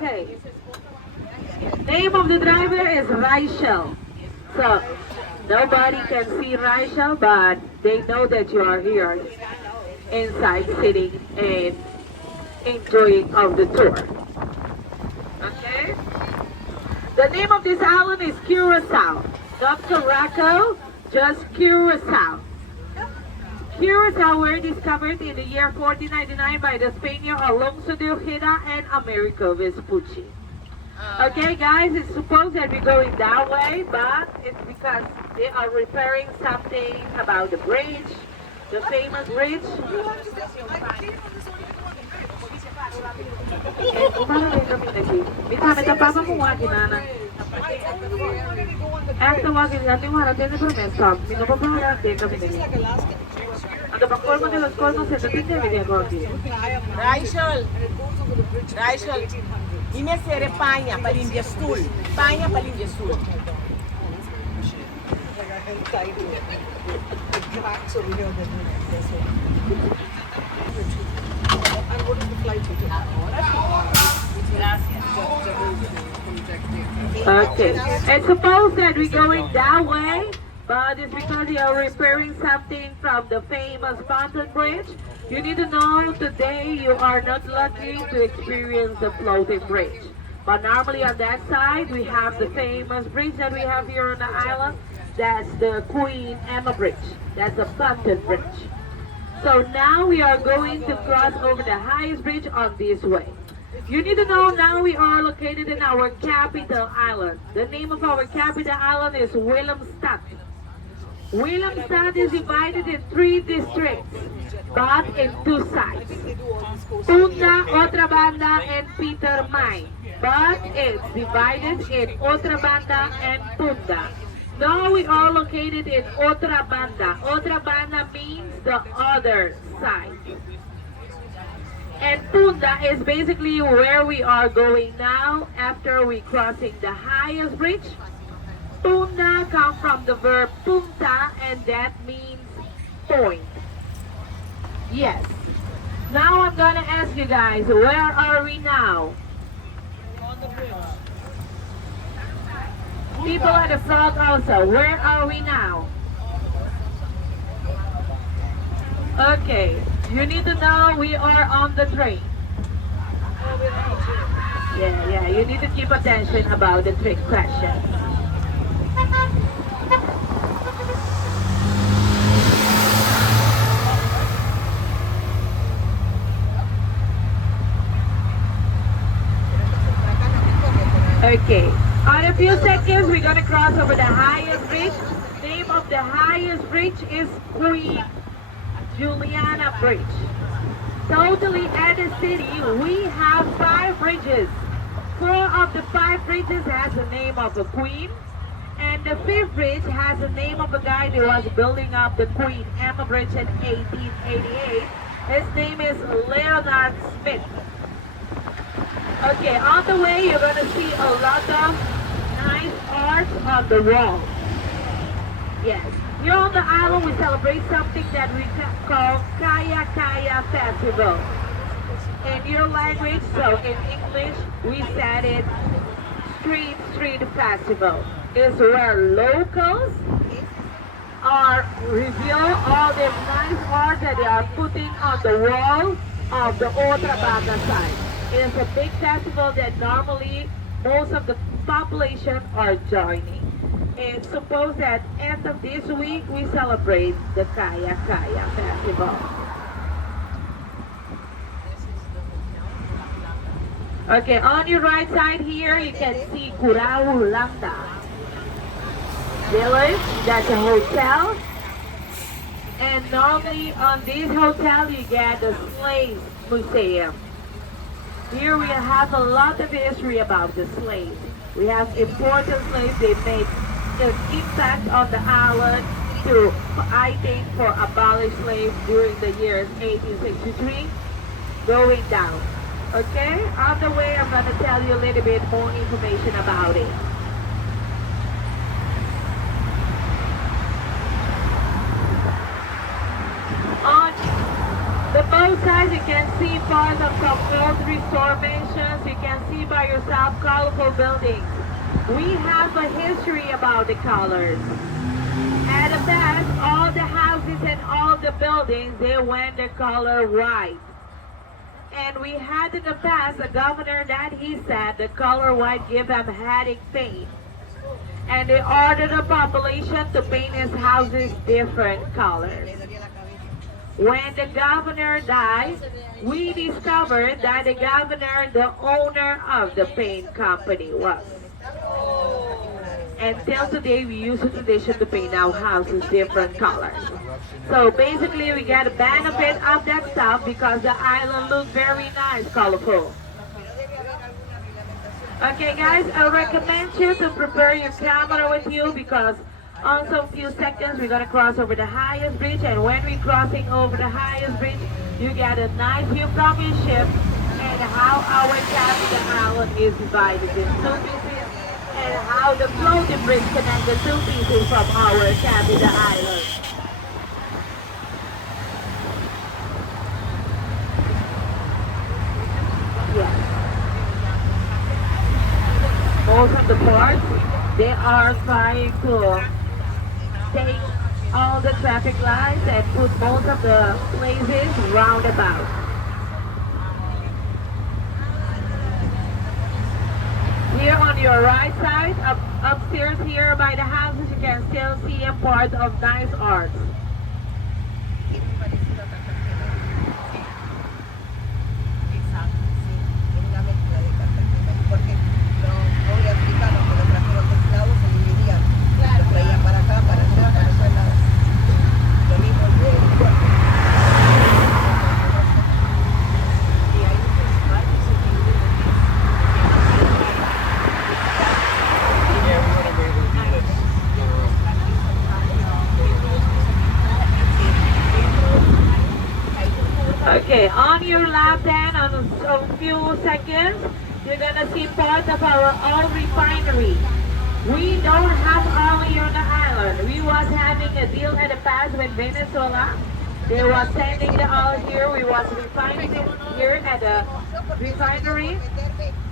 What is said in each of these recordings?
Okay. Name of the driver is Rachel. So nobody can see Rachel, but they know that you are here inside sitting and enjoying of the tour. Okay? The name of this island is Curaçao. Not Curaçao, just Curaçao. Curaçao were discovered in the year 1499 by the Spaniard Alonso de Ojeda and Americo Vespucci. Okay guys, it's supposed that we're going that way, but it's because they are repairing something about the bridge, the famous bridge. Eh, kumano din kami lagi. Bitame ta papa mo wagi nana. After wagi ati wala din promesa. Mino pa ba din kami lagi. Ando pa kolmo de los kolmos se te tiene video aquí. Rachel, dime se paña para limpiar stool. Paña para limpiar stool. Okay. It's supposed that we're going that way, but it's because you are repairing something from the famous Fountain Bridge. You need to know today you are not lucky to experience the floating bridge. But normally on that side, we have the famous bridge that we have here on the island. That's the Queen Emma Bridge. That's the Fountain Bridge. So now we are going to cross over the highest bridge on this way. You need to know now we are located in our capital island. The name of our capital island is Willemstad. Willemstad is divided in 3 districts, but in 2 sides. Tunda, Otra Banda, and Peter May. But it's divided in Otra Banda and Tunda. Now we are located in Otra Banda. Otra Banda means the other side. And Tunda is basically where we are going now after we crossing the highest bridge. Tunda comes from the verb punta and that means point. Yes. Now I'm gonna ask you guys, where are we now? People at the front also, where are we now? Okay, you need to know we are on the train. Yeah, you need to keep attention about the trick questions. Okay, on a few seconds we're gonna cross over the highest bridge. Name of the highest bridge is Queen Juliana Bridge. Totally at the city, we have 5 bridges. 4 of the 5 bridges has the name of a queen, and the 5th bridge has the name of a guy that was building up the Queen Emma Bridge in 1888. His name is Leonard Smith. Okay, on the way you're gonna see a lot of nice art on the wall. Yes. Here on the island, we celebrate something that we call Kaya Kaya Festival. In your language, so in English, we said it Street Festival. Is where locals are reveal all the nice art that they are putting on the wall of the Otra Banda side. It is a big festival that normally most of the population are joining. It's supposed that end of this week we celebrate the Kaya Kaya Festival. Okay, on your right side here you can see Curaçao Village. That's a hotel. And normally on this hotel you get the Slaves Museum. Here we have a lot of history about the slaves. We have important slaves. They made an impact on the island to, I think, for abolished slaves during the years 1863 going down. Okay, on the way I'm going to tell you a little bit more information about it. On the both sides guys, you can see part of some old restorations. You can see by yourself colorful buildings. We have a history about the colors. At the past, all the houses and all the buildings, they went the color white. And we had in the past a governor that he said the color white give him headache pain. And they ordered the population to paint his houses different colors. When the governor died, we discovered that the governor, the owner of the paint company was. And till today, we use the tradition to paint our houses different colors. So basically, we get a benefit of that stuff because the island looks very nice, colorful. Okay, guys, I recommend you to prepare your camera with you because also a few seconds we're gonna cross over the highest bridge, and when we're crossing over the highest bridge, you get a nice view from your ship and how our capital island is divided in two pieces, and how the floating bridge connects the two pieces from our capital island. Yes. Most of the ports, they are trying to take all the traffic lights and put most of the places roundabout. Here on your right side, upstairs here by the houses, you can still see a part of nice art. Okay, on your left hand, on a few seconds, you're gonna see part of our oil refinery. We don't have oil here on the island. We was having a deal in the past with Venezuela. They was sending the oil here. We was refining it here at the refinery.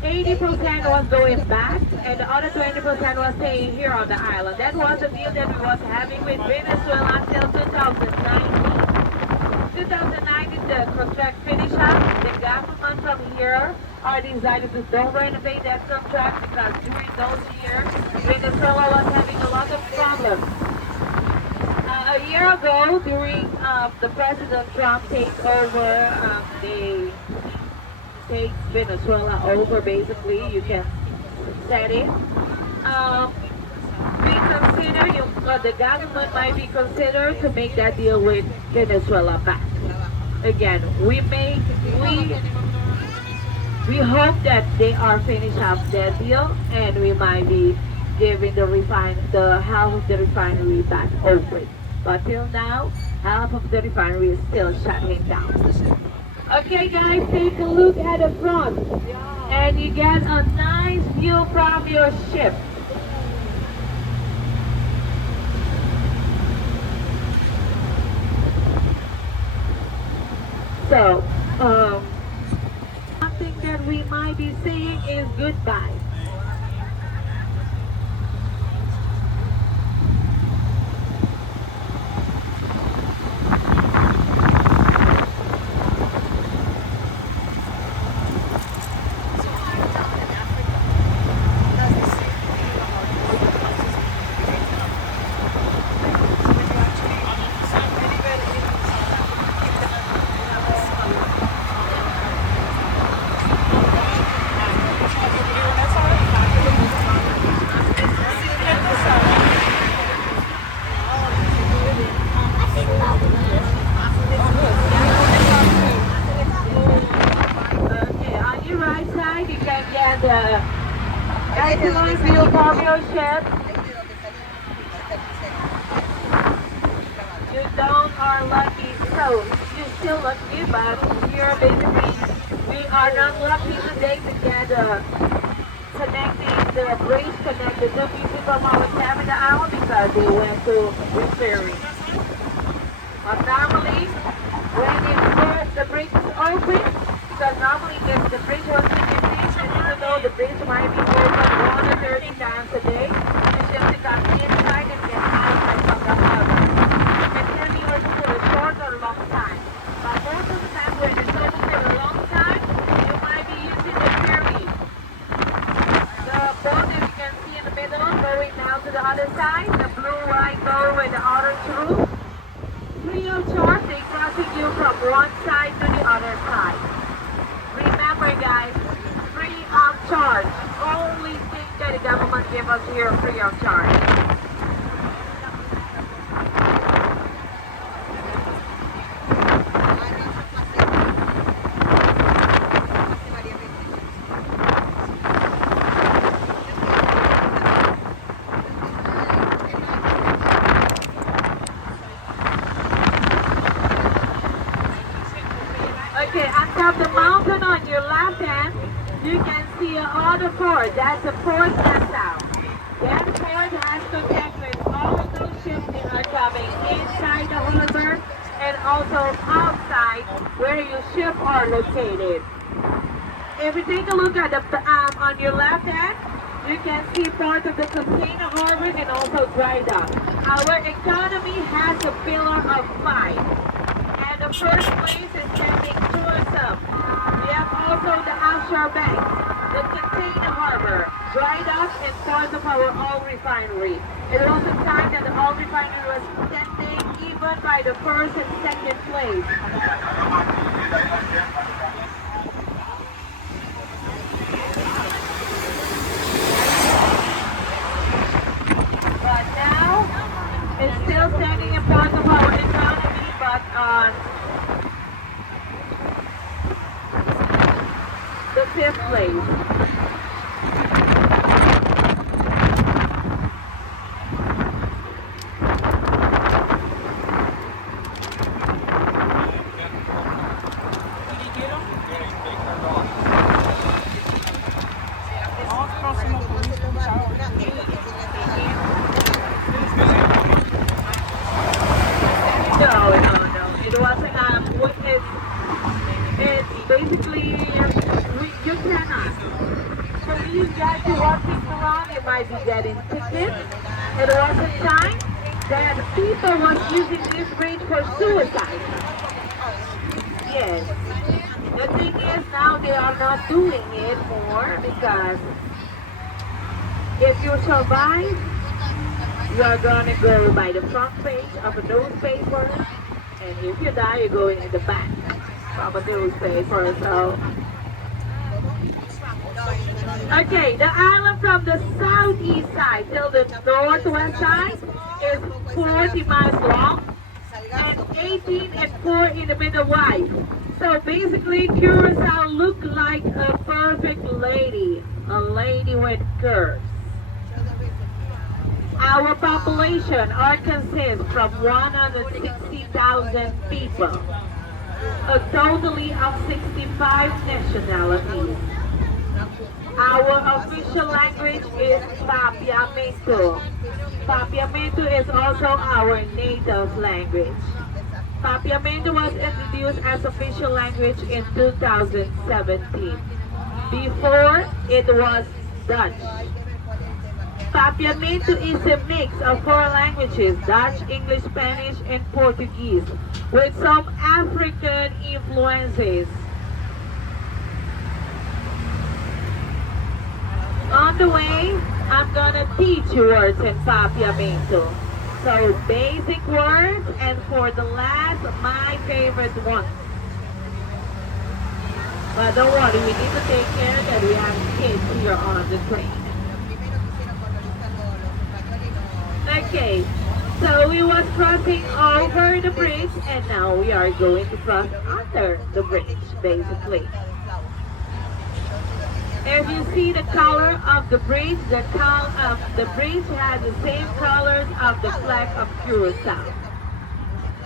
80% was going back, and the other 20% was staying here on the island. That was the deal that we was having with Venezuela until 2019. 2019, the contract finished up. The government from here are decided to don't renovate that contract because during those years, Venezuela was having a lot of problems. A year ago, during the President Trump takes over, they take Venezuela over. Basically, you can set it. We consider the government might be considered to make that deal with Venezuela back. Again, we hope that they are finished up their deal, and we might be giving the half of the refinery back open. But till now, half of the refinery is still shutting down. Okay, guys, take a look at the front, and you get a nice view from your ship. So, something that we might be saying is goodbye. The excellent view from your ship. You don't are lucky, so you're still lucky, but here basically we are not lucky today to get connecting the bridge connected to pieces from our capital island because they went to repairing. But normally when it's the bridge is open. Because normally if the bridge was finished, and even though the bridge might be open 130 times a day, you just got inside and get outside from the harbor. It can be open for a short or long time. But most of the time when it's open for a long time, you might be using the ferry. The boat, as you can see in the middle, going down to the other side, the blue white boat with the orange roof. Free of charge, they crossing you from one side to the other side. Remember guys, free of charge. Only thing that the government give us here free of charge. Okay, on top of the mountain on your left hand, you can see another fort. That's the Fort Curaçao. That fort has to connect with all of those ships that are coming inside the harbor and also outside where your ship are located. If you take a look at the on your left hand, you can see part of the container harbor and also dry dock. Our economy has a pillar of 5. The first place is heading Curaçao. We have also the offshore banks, the container harbor, dry dock, and part of our oil refinery. It was a time that the oil refinery was standing even by the first and second place. But now, it's still standing in part of our economy, but on the 5th place. No. It wasn't, it's basically, you cannot. So these guys who walking around, you might be getting tickets. It was a time that people was using this bridge for suicide. Yes. The thing is now they are not doing it more because if you survive, you are gonna go by the front page of a newspaper, and if you die, you're going in the back of a newspaper. So, okay, the island from the southeast side till the northwest side is 40 miles long and 18 and 4 in the middle wide. So basically, Curaçao looked like a perfect lady, a lady with curves. Our population are consist from 160,000 people, a totally of 65 nationalities. Our official language is Papiamento. Papiamento is also our native language. Papiamento was introduced as official language in 2017. Before, it was Dutch. Papiamento is a mix of 4 languages, Dutch, English, Spanish, and Portuguese, with some African influences. On the way, I'm gonna teach you words in Papiamento. So basic words, and for the last, my favorite one. But don't worry, we need to take care that we have kids here on the train. Okay, so we was crossing over the bridge and now we are going to cross under the bridge, basically. If you see the color of the bridge, the color of the bridge has the same colors of the flag of Curaçao.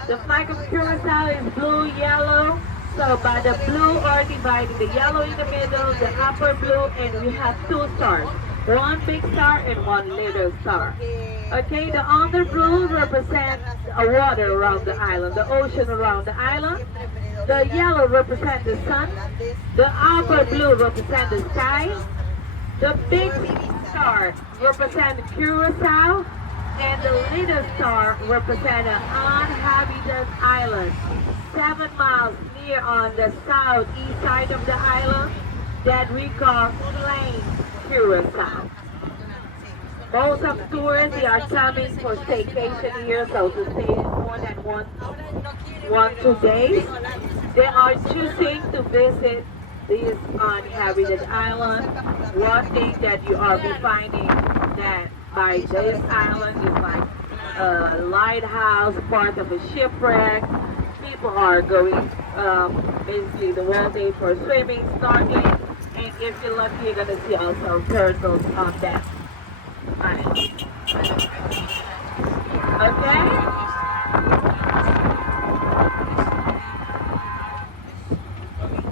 The flag of Curaçao is blue, yellow, so by the blue are divided, the yellow in the middle, the upper blue, and we have 2 stars. 1 big star and 1 little star. Okay, the under blue represents a water around the island, the ocean around the island. The yellow represents the sun. The upper blue represents the sky. The big star represents Curaçao. And the little star represents an uninhabited island. 7 miles near on the southeast side of the island that we call Plain Curaçao. Most of tourists they are coming for staycation here, so to stay more than 2 days. They are choosing to visit this uninhabited island. One thing that you are be finding that by this island is like a lighthouse, part of a shipwreck. People are going basically the whole day for swimming, snorkeling, and if you're lucky, you're gonna see also turtles on that island. Okay?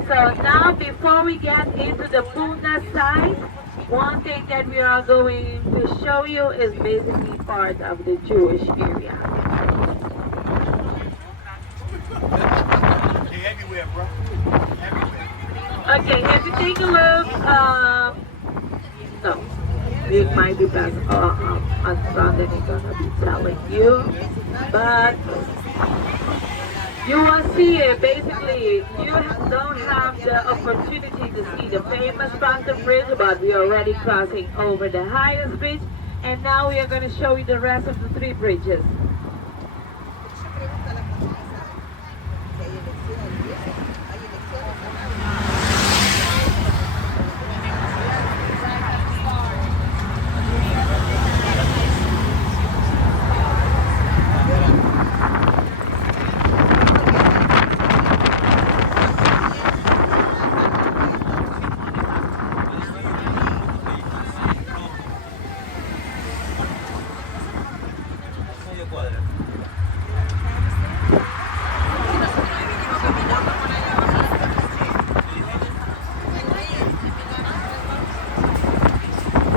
So now before we get into the Puna side, one thing that we are going to show you is basically part of the Jewish area. Everywhere, bro. Everywhere. Okay, if you take a look, no, it might be best on front and it's gonna be telling you, but you will see it. Basically, you don't have the opportunity to see the famous Fountain Bridge, but we are already crossing over the highest bridge, and now we are going to show you the rest of the 3 bridges.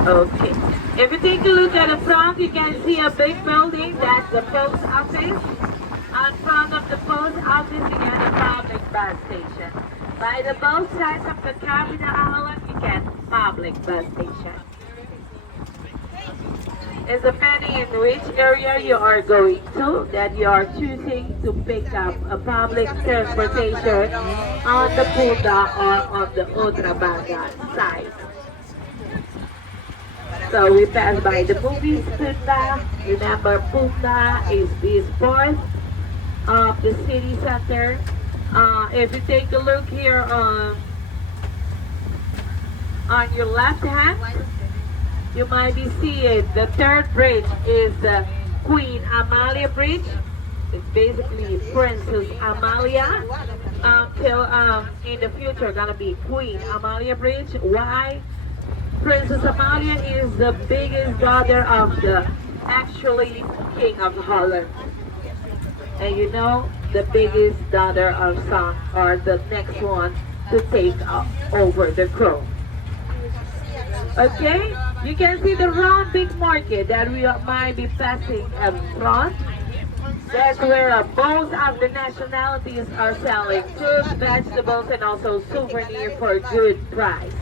Okay. If you take a look at the front, you can see a big building. That's the post office. On front of the post office, you get a public bus station. By the both sides of the Capital Island, you get public bus station. It's depending in which area you are going to that you are choosing to pick up a public transportation on the Puna or on the Otra Banda side. So we pass by the movies Puna. Remember, Puna is this part of the city center. If you take a look here on your left hand, you might be seeing the 3rd bridge is the Queen Amalia Bridge. It's basically Princess Amalia. Until in the future, gonna be Queen Amalia Bridge. Why? Princess Amalia is the biggest daughter of the actually King of Holland. And you know, the biggest daughter of Son or the next one to take over the crown. Okay, you can see the round big market that we might be passing up front. That's where most of the nationalities are selling fruits, vegetables, and also souvenirs for good price.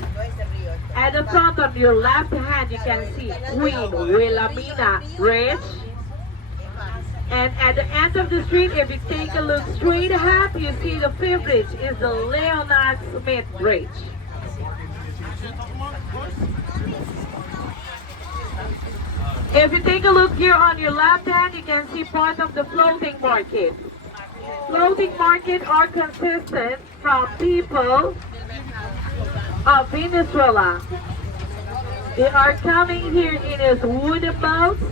At the front of your left hand, you can see Queen Wilhelmina Bridge. And at the end of the street, if you take a look straight ahead, you see the 5th bridge is the Leonard Smith Bridge. If you take a look here on your left hand, you can see part of the floating market. Floating market are consistent from people of Venezuela. They are coming here in his wooden boats.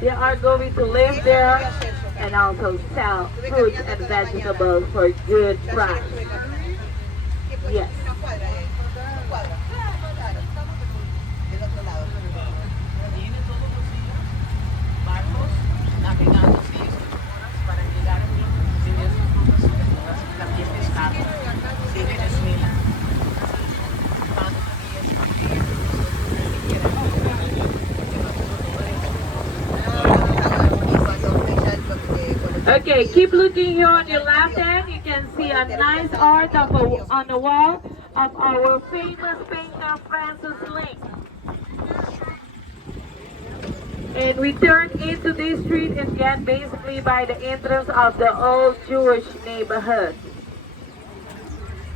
They are going to live there and also sell fruits and vegetables for good price. Yes. Okay, keep looking here on your left hand. You can see see a nice art on the wall of our famous painter Francis Link. And we turn into this street again basically by the entrance of the old Jewish neighborhood.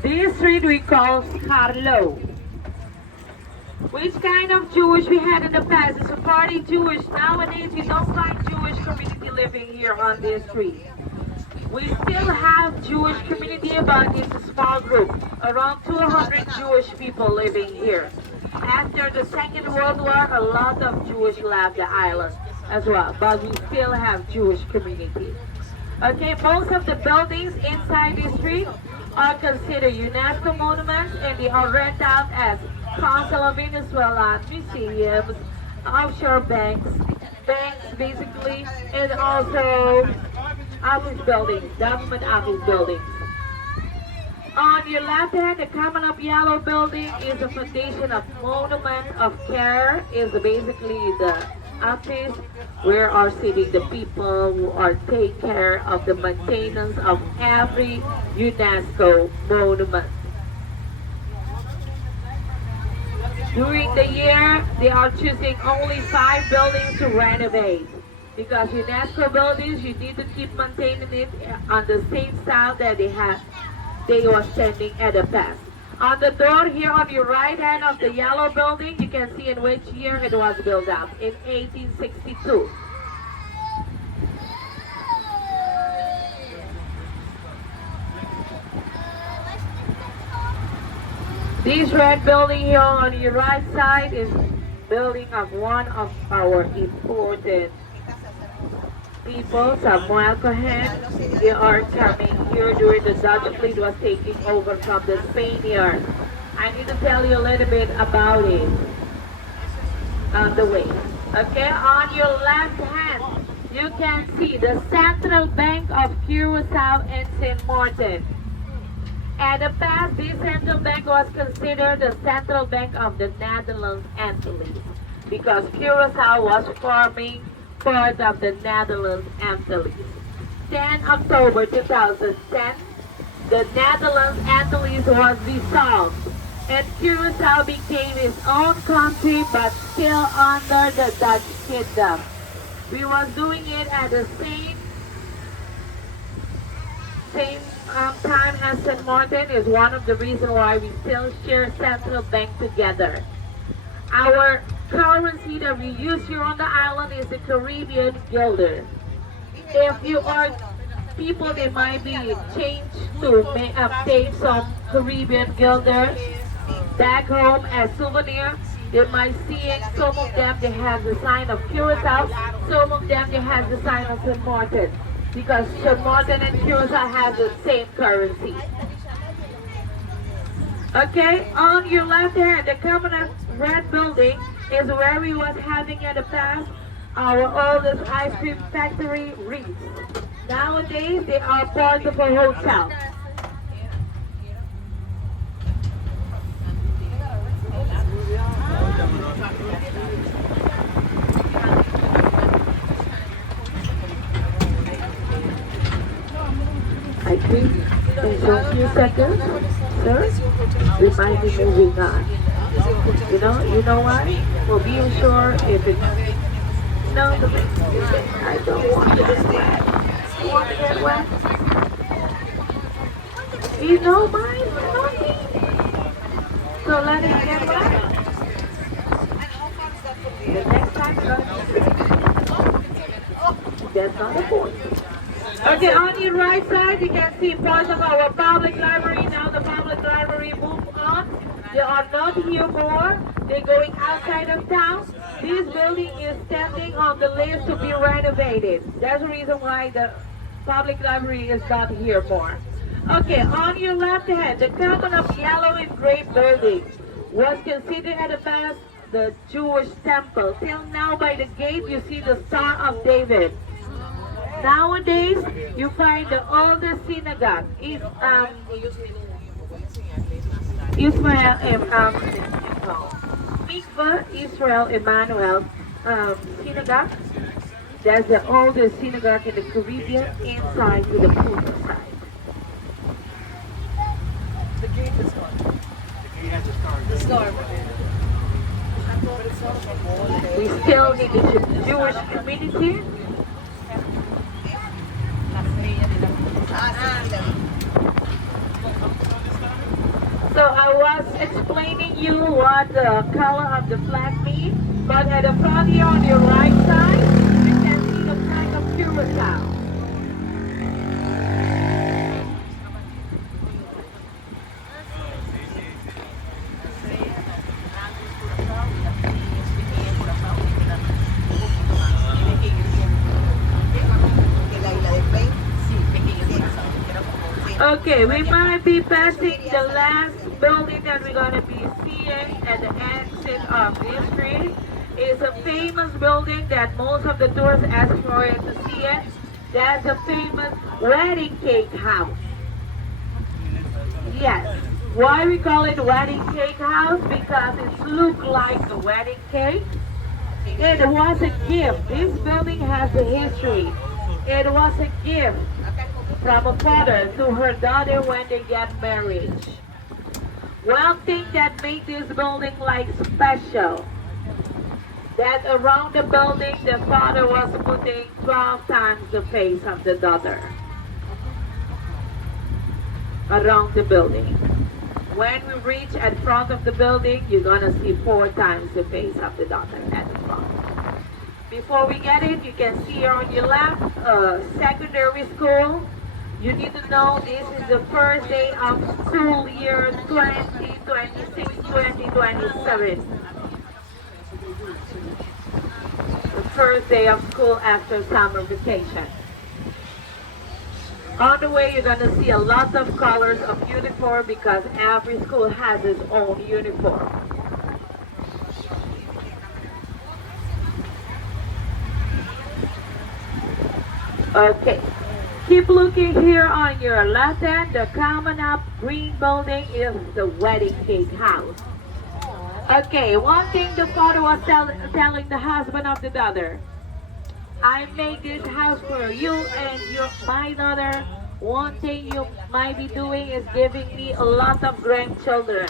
This street we call Carlo. Which kind of Jewish we had in the past? It's a party Jewish. Nowadays you don't find Jewish community living here on this street. We still have Jewish community, but it's a small group. Around 200 Jewish people living here. After the Second World War, a lot of Jewish left the island as well, but we still have Jewish community. Okay, most of the buildings inside the street are considered UNESCO monuments, and they are rented out as Council of Venezuela, museums, offshore banks basically, and also office buildings, government office buildings. On your left hand, the common up yellow building is a foundation of monument of care, is basically the office where are sitting the people who are take care of the maintenance of every UNESCO monument. During the year, they are choosing only 5 buildings to renovate. Because UNESCO buildings, you need to keep maintaining it on the same style that they were standing at the past. On the door here on your right hand of the yellow building, you can see in which year it was built up, in 1862. This red building here on your right side is building of one of our important people, Samuel Cohen. They are coming here during the Dutch fleet was taking over from the Spaniards. I need to tell you a little bit about it on the way. Okay, on your left hand, you can see the Central Bank of Curaçao and St. Martin. In the past, this central bank was considered the central bank of the Netherlands Antilles because Curaçao was forming part of the Netherlands Antilles. 10 October 2010, the Netherlands Antilles was dissolved and Curaçao became its own country but still under the Dutch kingdom. We was doing it at the same time as St. Martin is one of the reasons why we still share central bank together. Our currency that we use here on the island is the Caribbean guilder. If you are people, they might be changed to take some Caribbean guilder back home as souvenir. They might see it. Some of them they have the sign of Curaçao. Some of them they have the sign of St. Martin. Because St. Martin and Curaçao have the same currency. Okay, on your left hand, the common red building is where we was having in the past our oldest ice cream factory, Reeds. Nowadays, they are part of a hotel. I think in a few seconds, sir, we might be moving on. You know why? For being sure if it's no, I don't want to get wet. You want to get wet? You know mine, so let it get wet. The next time, that's not the point. Okay, on your right side, you can see part of our public library. Now the public library moved on. They are not here more. They're going outside of town. This building is standing on the list to be renovated. That's the reason why the public library is not here more. Okay, on your left hand, the common of yellow and gray building was considered at the past the Jewish temple. Till now, by the gate, you see the Star of David. Nowadays, you find the oldest synagogue. Israel Emmanuel Synagogue. That's the oldest synagogue in the Caribbean inside to the Puerto side. We still need the Jewish community. So I was explaining you what the color of the flag means, but at the front here on your right side, you can see the flag of Curaçao. Okay, we might be passing the last building that we're going to be seeing at the exit of this street. It's a famous building that most of the tourists ask for it to see it. That's a famous wedding cake house. Yes. Why we call it wedding cake house? Because it looks like a wedding cake. It was a gift. This building has a history. It was a gift from a father to her daughter when they get married. One thing that made this building like special, that around the building the father was putting 12 times the face of the daughter. Around the building. When we reach at front of the building, you're gonna see 4 times the face of the daughter at the front. Before we get it, you can see here on your left, secondary school. You need to know this is the first day of school year 2026-2027. The first day of school after summer vacation. On the way, you're going to see a lot of colors of uniform because every school has its own uniform. Okay. Keep looking here on your left hand. The common up green building is the wedding cake house. Okay, one thing the father was telling the husband of the daughter. I made this house for you and my daughter. One thing you might be doing is giving me a lot of grandchildren.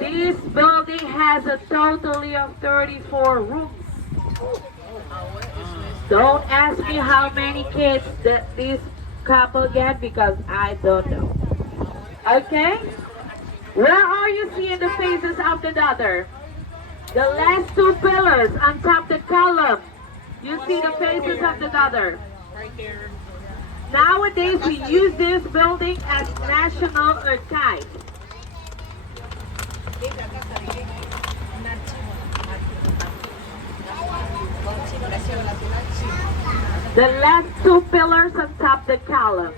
This building has a totally of 34 rooms. Don't ask me how many kids that this couple get because I don't know. Okay? Where are you seeing the faces of the daughter? The last 2 pillars on top the column. You see the faces of the daughter. Nowadays we use this building as National Archive. The last 2 pillars on top the column.